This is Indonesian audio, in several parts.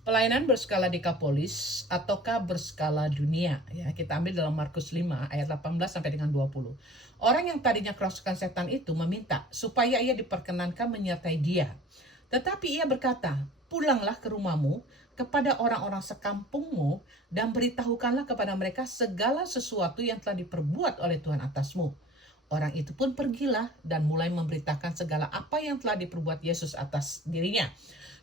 Pelayanan berskala dekapolis ataukah berskala dunia? Ya, kita ambil dalam Markus 5 ayat 18 sampai dengan 20. Orang yang tadinya kerasukan setan itu meminta supaya ia diperkenankan menyertai dia. Tetapi ia berkata, "Pulanglah ke rumahmu kepada orang-orang sekampungmu dan beritahukanlah kepada mereka segala sesuatu yang telah diperbuat oleh Tuhan atasmu." Orang itu pun pergilah dan mulai memberitakan segala apa yang telah diperbuat Yesus atas dirinya.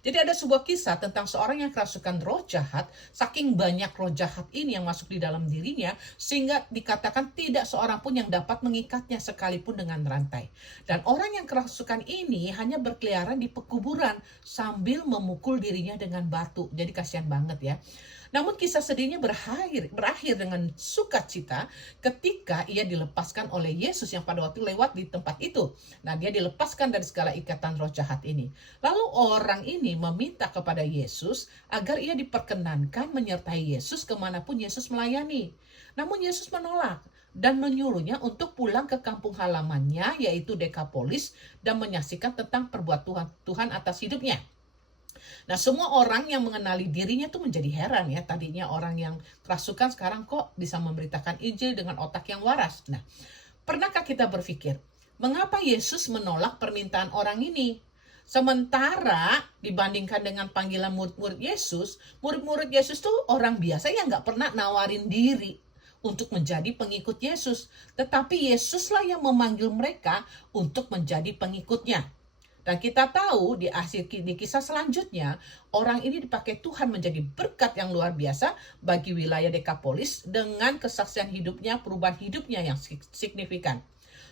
Jadi ada sebuah kisah tentang seorang yang kerasukan roh jahat. Saking banyak roh jahat ini yang masuk di dalam dirinya, sehingga dikatakan tidak seorang pun yang dapat mengikatnya sekalipun dengan rantai. Dan orang yang kerasukan ini hanya berkeliaran di pekuburan sambil memukul dirinya dengan batu. Jadi kasihan banget ya. Namun kisah sedihnya berakhir dengan sukacita ketika ia dilepaskan oleh Yesus yang pada waktu lewat di tempat itu. Nah, dia dilepaskan dari segala ikatan roh jahat ini. Lalu orang ini meminta kepada Yesus agar ia diperkenankan menyertai Yesus kemanapun Yesus melayani. Namun Yesus menolak dan menyuruhnya untuk pulang ke kampung halamannya, yaitu Dekapolis, dan menyaksikan tentang perbuatan Tuhan atas hidupnya. Nah, semua orang yang mengenali dirinya tuh menjadi heran ya. Tadinya orang yang kerasukan, sekarang kok bisa memberitakan Injil dengan otak yang waras. Nah, pernahkah kita berpikir, mengapa Yesus menolak permintaan orang ini? Sementara dibandingkan dengan panggilan murid-murid Yesus tuh orang biasa yang gak pernah nawarin diri untuk menjadi pengikut Yesus. Tetapi Yesuslah yang memanggil mereka untuk menjadi pengikutnya. Dan kita tahu di kisah selanjutnya, orang ini dipakai Tuhan menjadi berkat yang luar biasa bagi wilayah Dekapolis dengan kesaksian hidupnya, perubahan hidupnya yang signifikan.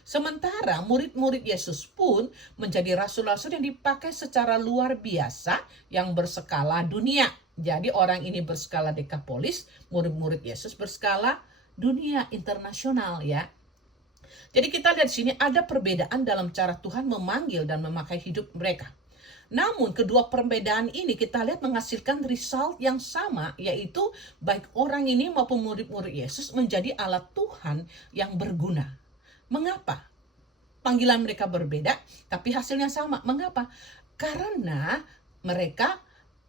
Sementara murid-murid Yesus pun menjadi rasul-rasul yang dipakai secara luar biasa yang berskala dunia. Jadi orang ini berskala Dekapolis, murid-murid Yesus berskala dunia internasional ya. Jadi kita lihat di sini ada perbedaan dalam cara Tuhan memanggil dan memakai hidup mereka. Namun kedua perbedaan ini kita lihat menghasilkan result yang sama, yaitu baik orang ini maupun murid-murid Yesus menjadi alat Tuhan yang berguna. Mengapa? Panggilan mereka berbeda, tapi hasilnya sama. Mengapa? Karena mereka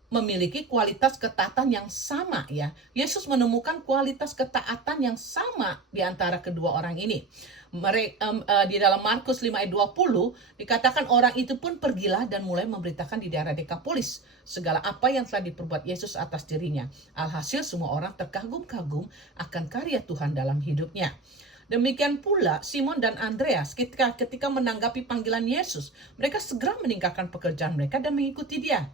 memiliki kualitas ketaatan yang sama ya. Yesus menemukan kualitas ketaatan yang sama di antara kedua orang ini. Di dalam Markus 5 ayat 20 dikatakan orang itu pun pergilah dan mulai memberitakan di daerah Dekapolis segala apa yang telah diperbuat Yesus atas dirinya. Alhasil semua orang terkagum-kagum akan karya Tuhan dalam hidupnya. Demikian pula Simon dan Andreas ketika menanggapi panggilan Yesus, mereka segera meninggalkan pekerjaan mereka dan mengikuti dia.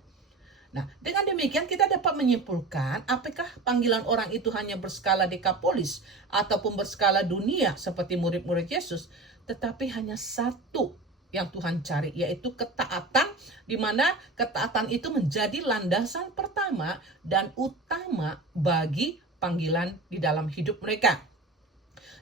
Nah, dengan demikian kita dapat menyimpulkan apakah panggilan orang itu hanya berskala Dekapolis ataupun berskala dunia seperti murid-murid Yesus, tetapi hanya satu yang Tuhan cari, yaitu ketaatan, di mana ketaatan itu menjadi landasan pertama dan utama bagi panggilan di dalam hidup mereka.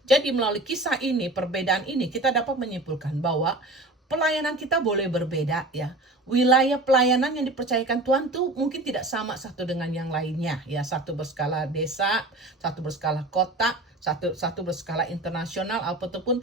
Jadi melalui kisah ini, perbedaan ini, kita dapat menyimpulkan bahwa pelayanan kita boleh berbeda ya. Wilayah pelayanan yang dipercayakan Tuhan tuh mungkin tidak sama satu dengan yang lainnya ya. Satu berskala desa, satu berskala kota, satu berskala internasional ataupun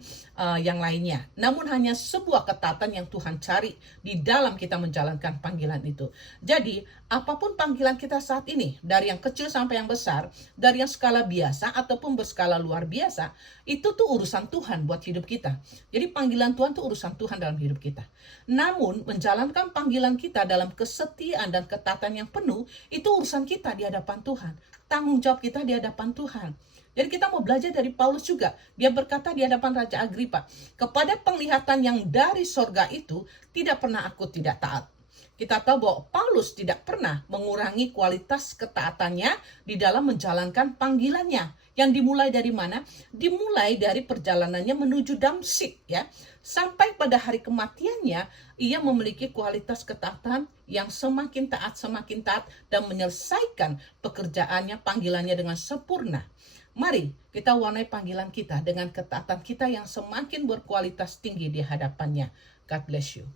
yang lainnya. Namun hanya sebuah ketaatan yang Tuhan cari di dalam kita menjalankan panggilan itu. Jadi apapun panggilan kita saat ini, dari yang kecil sampai yang besar, dari yang skala biasa ataupun berskala luar biasa, itu tuh urusan Tuhan buat hidup kita. Jadi panggilan Tuhan tuh urusan Tuhan dalam hidup kita. Namun menjalankan panggilan kita dalam kesetiaan dan ketaatan yang penuh, itu urusan kita di hadapan Tuhan. Tanggung jawab kita di hadapan Tuhan. Jadi kita mau belajar dari Paulus juga. Dia berkata di hadapan Raja Agripa, kepada penglihatan yang dari sorga itu, tidak pernah aku tidak taat. Kita tahu bahwa Paulus tidak pernah mengurangi kualitas ketaatannya di dalam menjalankan panggilannya. Yang dimulai dari mana? Dimulai dari perjalanannya menuju Damsyik ya. Sampai pada hari kematiannya, ia memiliki kualitas ketaatan yang semakin taat dan menyelesaikan pekerjaannya, panggilannya dengan sempurna. Mari kita warnai panggilan kita dengan ketaatan kita yang semakin berkualitas tinggi di hadapannya. God bless you.